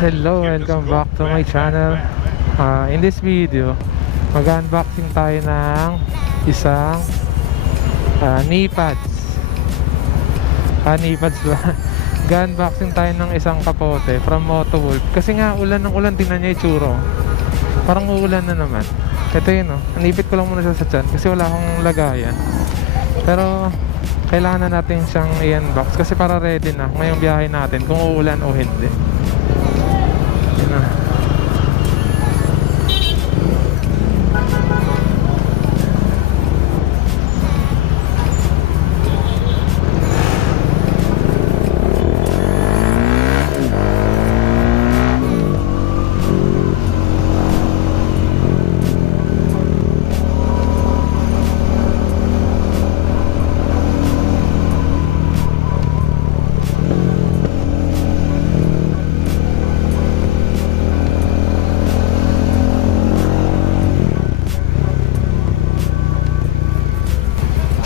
Hello, welcome back to my channel. In this video, mag-unboxing tayo ng isang knee pads. Knee pads ba? Mag-unboxing tayo ng isang kapote from Motowolf. Kasi nga ulan ng ulan, tingnan niya itsura. Parang uulan na naman. Ito yun, oh. Anipit ko lang muna siya sa tiyan kasi wala akong lagayan. Pero kailangan na natin siyang i-unbox kasi para ready na ngayong biyahe natin kung uulan o hindi. Yun na.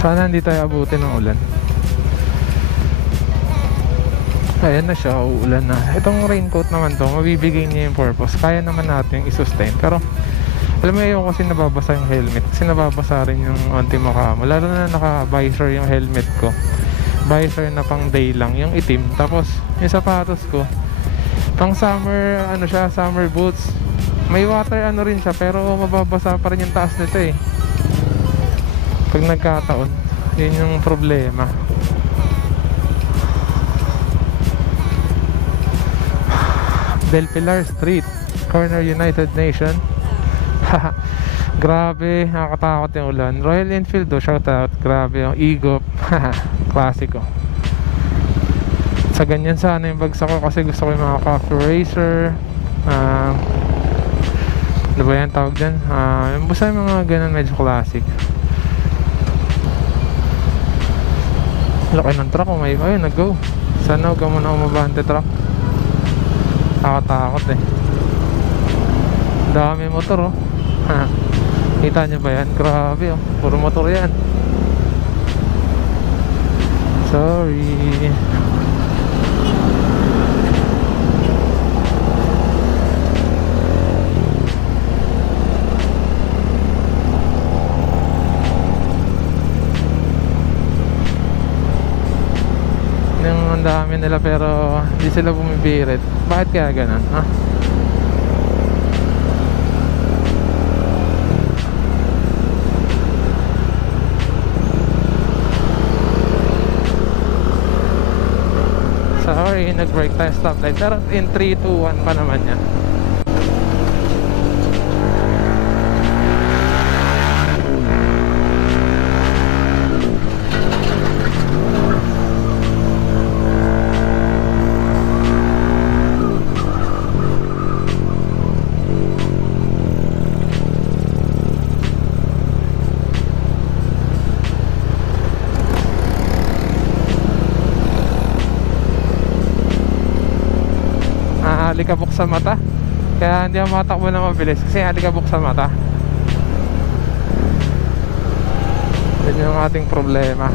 Sana hindi tayo abutin ng ulan. Ayan na siya, uulan na. Itong raincoat naman to, mabibigay niya yung purpose. Kaya naman natin i-sustain. Pero alam mo yun kasi nababasa yung helmet. Kasi nababasa rin yung anti-mukha mo. Lalo na naka-visor yung helmet ko. Visor na pang day lang, yung itim. Tapos yung sapatos ko, pang summer, ano siya, summer boots. May water ano rin siya, pero mababasa pa rin yung taas nito eh. Pag nagkataon, yun yung problema. Del Pilar Street, corner United Nation. Grabe, nakakatakot yung ulan. Royal Enfield do, shout out. Grabe yung Igop. Klasiko. Sa ganyan sana yung bagsak ko kasi gusto ko yung mga coffee racer. Ano ba yan tawag dyan? Basta yung mga ganun medyo classic. Laki ng truck, may ayun, nag-go. Sana huwag ka muna umabante truck. Nakatakot eh. Dami motor oh. Kita nyo ba yan? Grabe oh, puro motor yan. Sorry. Ang dami nila pero hindi sila bumibirit. Bakit kaya ganun? Ha? Sorry, nag-break tayo stoplight. Pero in 3, 2, 1 pa naman yan. Alikabok sa mata. Kaya hindi ako matakbo na mabilis kasi alikabok sa mata. Yan yung ating problema.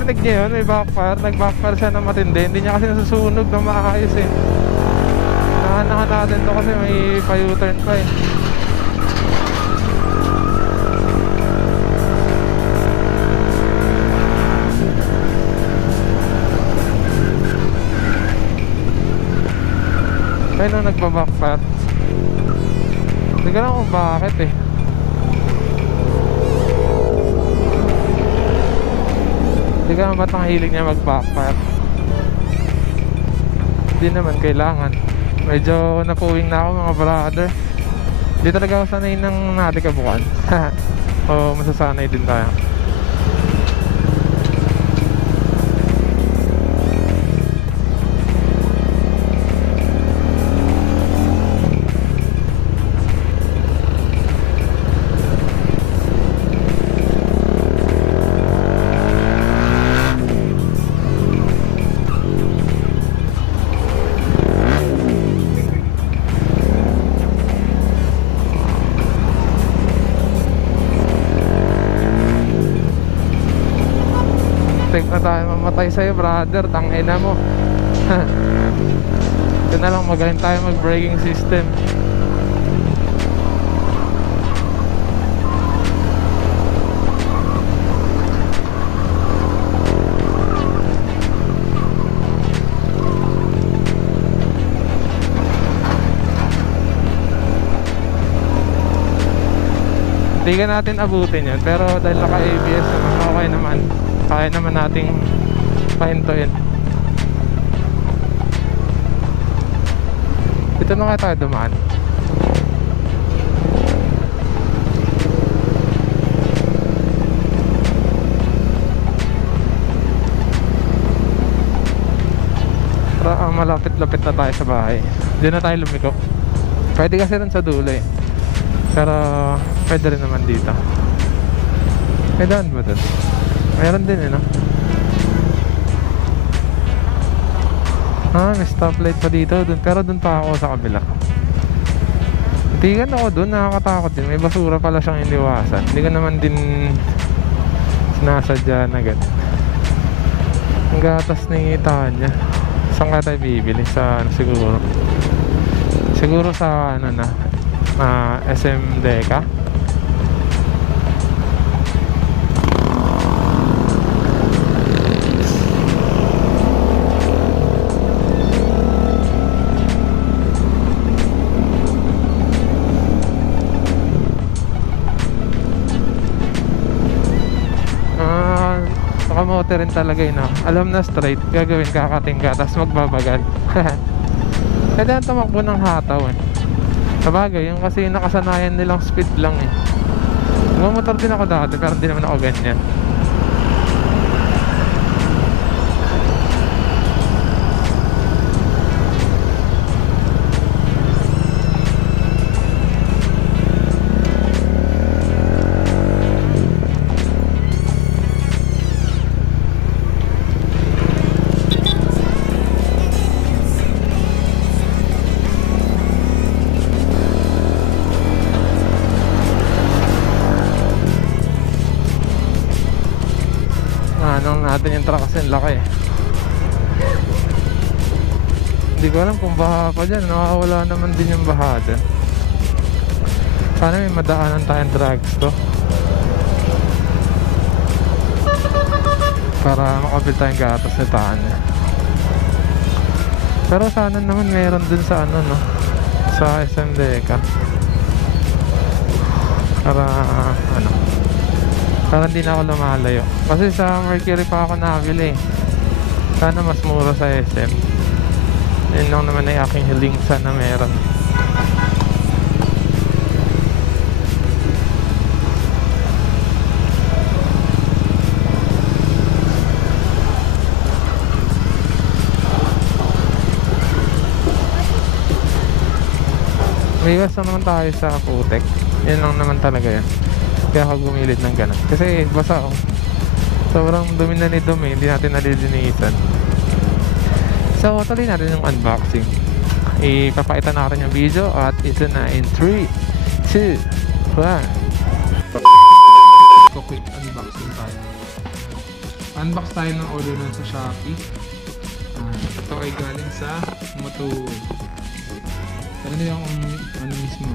Narinig niya yun, may backfire. Nag-backfire siya na matindi. Hindi niya kasi nasusunog na maayos eh. Nahanahan natin to kasi may pa-U-turn pa eh. Ayun na nagbabackfire. Hindi ko lang kung bakit eh. Hindi ka naman ba't ang hilig niya mag-backfire. Hindi naman kailangan. Medyo napuwing na ako mga brother. Hindi talaga ako sanay ng natikabukan. O masasanay din tayo. Na tayo mamatay sa'yo brother, tangina mo. Ito na lang, magaling tayo mag braking system. Hindi ka natin abutin yun, pero dahil naka ABS naman, okay naman. Kaya naman nating pahintuin. Dito na nga tayo dumaan. Malapit-lapit na tayo sa bahay. Diyan na tayo lumiko. Pwede kasi rin sa dulo eh. Pero pwede rin naman dito. May daan ba doon? Meron din eh, no? May stoplight pa dito dun. Pero dun pa ako sa kabila. Tigan ako dun, nakakatakot din. May basura pala siyang iniwasan. Hindi ka naman din sinasadya na agad. Ang gatas ni Tanya. Saan ka tayo bibili? Sa siguro? Siguro sa ano na SM Deca. Kamote rin talaga yun, no? Alam na straight, gagawin kakating ka, tapos magbabagal. Kaya tumakbo ng hataw eh. Sabagay, yung kasi nakasanayan nilang speed lang eh. Gumamotor din ako dati, pero hindi naman ako ganyan. Natin yung truck kasi laki eh. Hindi ko alam kung baha pa dyan. Nakawala naman din yung baha dyan. Sana may madaanan tayong drugstore para makabil tayong gatas na Tanya. Pero sana naman mayroon dun sa ano, no, sa SM Deca. Para ano, para hindi na ako lumalayo. Kasi sa Mercury pa ako nakabili. Sana mas mura sa SM. Yun lang naman ay aking hiling, sana meron. May iwas naman tayo sa putek. Yun lang naman talaga yun. Kaya ako gumilit ng ganun. Kasi basa ako. Sobrang dumi na ni dumi. Hindi natin nalilinisan. So tuloy natin yung unboxing. Ipapakita natin yung video. At ito na in 3, 2, 1. Quick unboxing tayo. Unbox tayo ng order nun sa Shopee. Ito ay galing sa Motowolf. Ano yung ano mismo?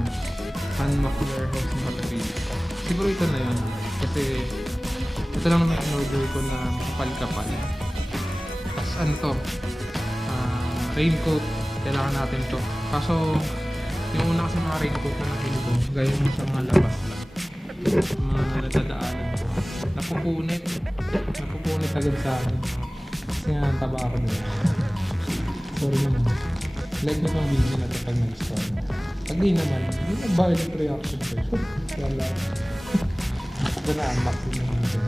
Handmark warehouse ng Philippines. Siguro ito na yun. Kasi ito lang naman yung order ko na kapal-kapal. Tapos ano to? Raincoat. Kailangan natin to. Kaso yung una kasi mga raincoat na nakili ko, gaya mo sa mga labas lang. Mga nadadaanan ko. Napupunit agad sa akin. Kasi nga taba ako nila. Sorry naman. Like na pang video natin pag nag-store. Pag di naman, hindi nag-violent reaction ko. Wala. Ito na ang maximum naman ito.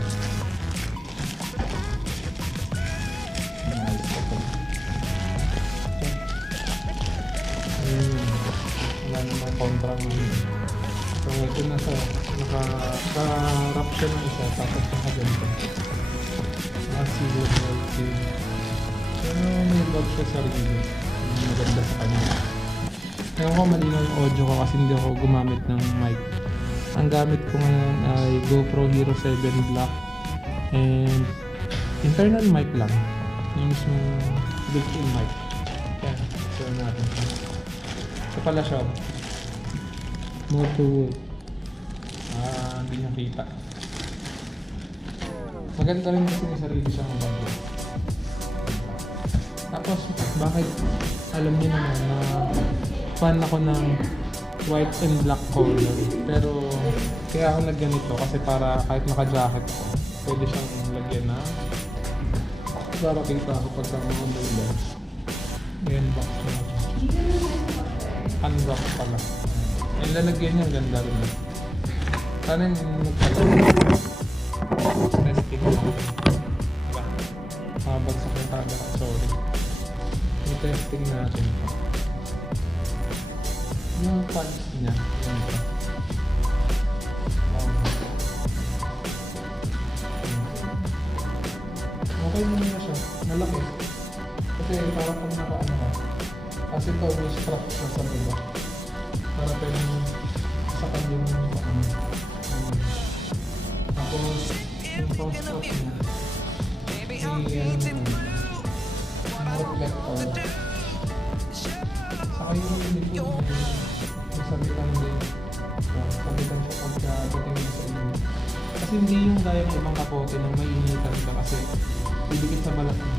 Nice. Okay. Wala naman kontra naman. So ito na sa naka-wrap siya ng isa tapos naka-ganito. Naka-silver white yun. So may bag siya sa review. Maganda sa kanya. Ngayon ko malinaw yung audio ko kasi hindi ako gumamit ng mic. Ang gamit ko ngayon ay GoPro Hero 7 Black and internal mic lang. Yung mismo built-in mic. Yan, share natin. Ito pala siya. Motowolf. Hindi niya kita. Maganda rin kasi may sarili siyang bagay. Tapos, bakit alam niyo naman na fan ako ng white and black color. Pero, kaya ako nagganito kasi para kahit naka-jacket ko, pwede siyang lagyan na para kita ako pagka mga mula. Ayan, box na. Unbox pala. Yung lalagyan niya, ganda rin. Sana yung magpalagay. Testing natin. Diba? Makabagsak yung camera. Sorry. Yung testing natin. Yung pants niya. Okay mo na siya. Malaki. Kasi parang kung naka-ano ka. Kasi ito may strap na sa baba. Para pwede sa kanyang ano. Tapos yung strap niya. Reflector. Saka yung uniform niya. Yung sabitan din. Sabitan siya pagka-dating mo sa inyo. Kasi hindi yung gaya ng ibang kapote na may initan ka kasi didikit sa balat mo.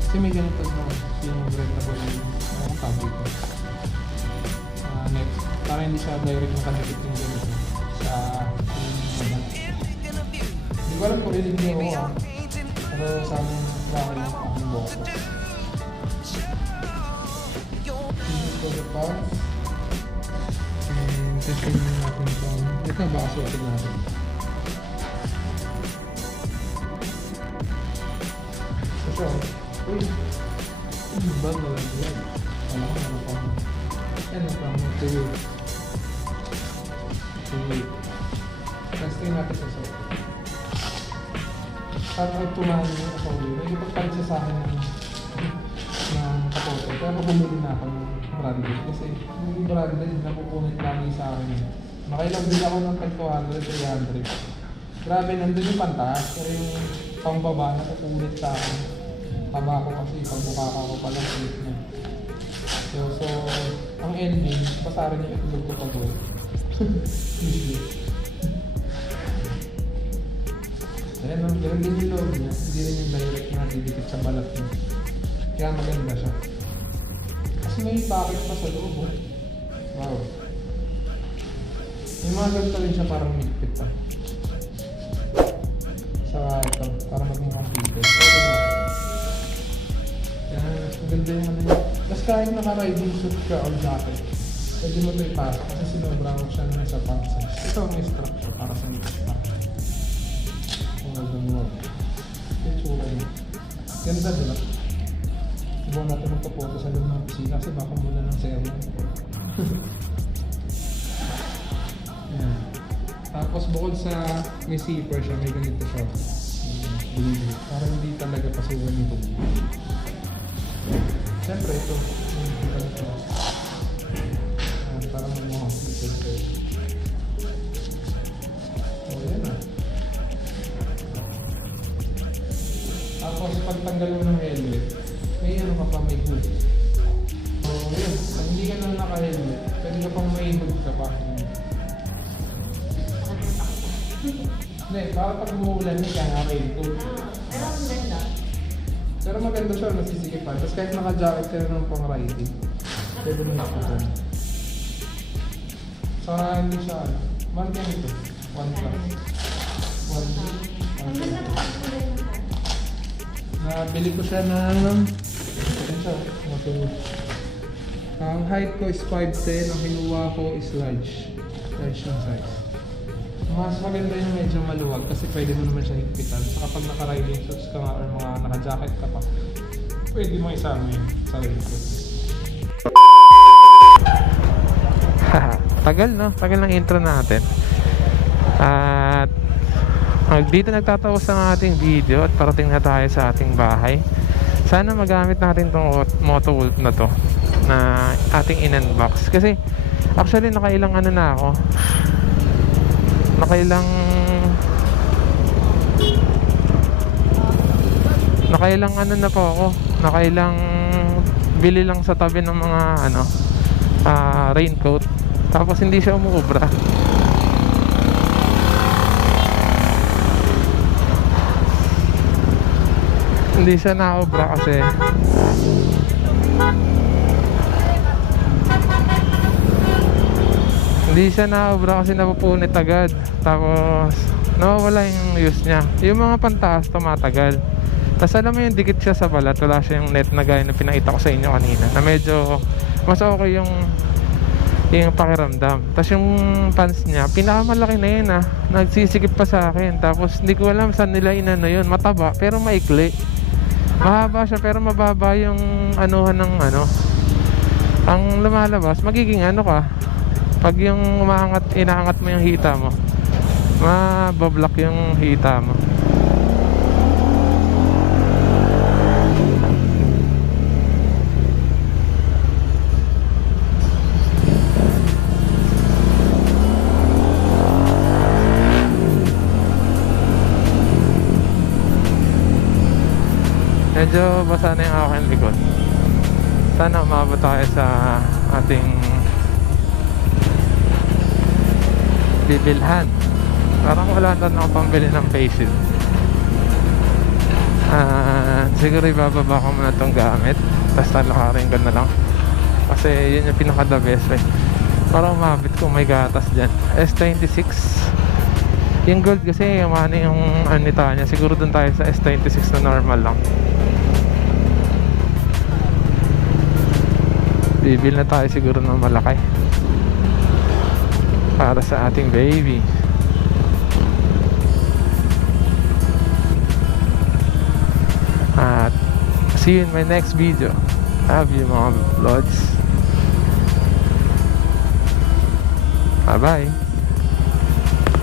Kasi may ganito na yung rentable yung fabric mo. Next, para hindi siya direct nakadikit yung ganito sa balat. Hindi ko alam kung rinig niyo ako pero sa amin laki lang ang buhok ko. This is for the pants. And testing natin ito baka suotin natin. So, uy, bag na lang yan. Ano pa? Ano pa? Motowolf. Testing natin sa suot. Para tumahan yung kapote. May ipagpalit siya sa akin ng kapote. Pero bumili na ako ng branded. Kasi yung branded, napupunit lagi sa akin. Nakailang din ako ng 200, 300. Grabe, nandun yung pantaas. Pero yung pangbaba, napupunit sa akin. Taba ko kasi pagmukha ko palang ulit niya. So, ang ending, pasaran yung itlog ko pag-uwi. Ayan, ganun din yung loob niya. Hindi rin yung direct na didikit sa balat niya. Kaya maganda siya. Kasi may pocket pa sa loob. Wow. May mga ganito rin siya parang mikpit pa. Sa ito, para maging computer. Yan, maganda yung ano niya. Tapos kahit naka-riding suit ka o jacket, pwede mo ito ipasok kasi sinobrang siya na sa pants. Ito may structure para sa nito. Itsura niya. Ganda diba? Ibuan natin magpapoto sa loob ng pisina kasi baka muna ng sermon. Ayan. Tapos bukod sa may zipper siya, may ganito siya. Parang hindi talaga pasukan nito. Siyempre ito. Parang mga dito. O yan ah. pagtanggal mo ng helmet, may ano ka pa, may hood. So, yun. Pag hindi ka na naka-helmet, pwede ka pang may hood ka pa. Hindi, para pag umuulan niya, kaya raincoat. Pero ang ganda. Pero maganda siya, nasisikipan. Tapos kahit naka-jacket ka na ng pang-riding, pwede mo nakutan. Saka hindi siya, mahal ka nito. 1 plus. 1 Nabili ko siya ng... Ano siya? Motowolf. Ang height ko is 5'10", ang kinuha ko is large. Large yung size. Mas maganda yung medyo maluwag kasi pwede mo naman siya higpitan. Saka pag naka-riding suits ka nga or mga naka-jacket ka pa, pwede mo isama yun sa raincoat. Tagal no? Tagal ng intro natin. At dito nagtatapos ang ating video at parating na tayo sa ating bahay. Sana magamit natin tong Motowolf na to na ating in-unbox. Kasi actually nakailang ano na ako. Nakailang ano na po ako. Nakailang bili lang sa tabi ng mga ano raincoat. Tapos hindi siya umuubra. Hindi siya naubra kasi napupunit agad. Tapos nawawala yung use niya. Yung mga pantaas tumatagal. Tapos alam mo yung dikit siya sa balat. Wala siya yung net na gaya na pinakita ko sa inyo kanina, na medyo mas okay yung pakiramdam. Tapos yung pants niya pinakamalaki na yun nagsisikip pa sa akin. Tapos hindi ko alam saan nila inano yun. Mataba pero maikli. Mahaba siya pero mababa yung anuhan ng ano. Ang lumalabas magiging ano ka, pag yung inaangat mo yung hita mo, mabablock yung hita mo. Medyo basa na yung aking likod. Sana umabot tayo sa ating bibilhan. Parang wala na akong pambili ng facial. Siguro ibababa ko muna itong gamit, tapos talakarin ko na lang kasi yun yung pinaka the best way para umabot kung may gatas dyan. S26 yung gold kasi yung anita niya. Siguro dun tayo sa S26 na normal lang. Bibil na tayo siguro ng malaki para sa ating baby. At see you in my next video. Love you mga vlogs. Bye bye.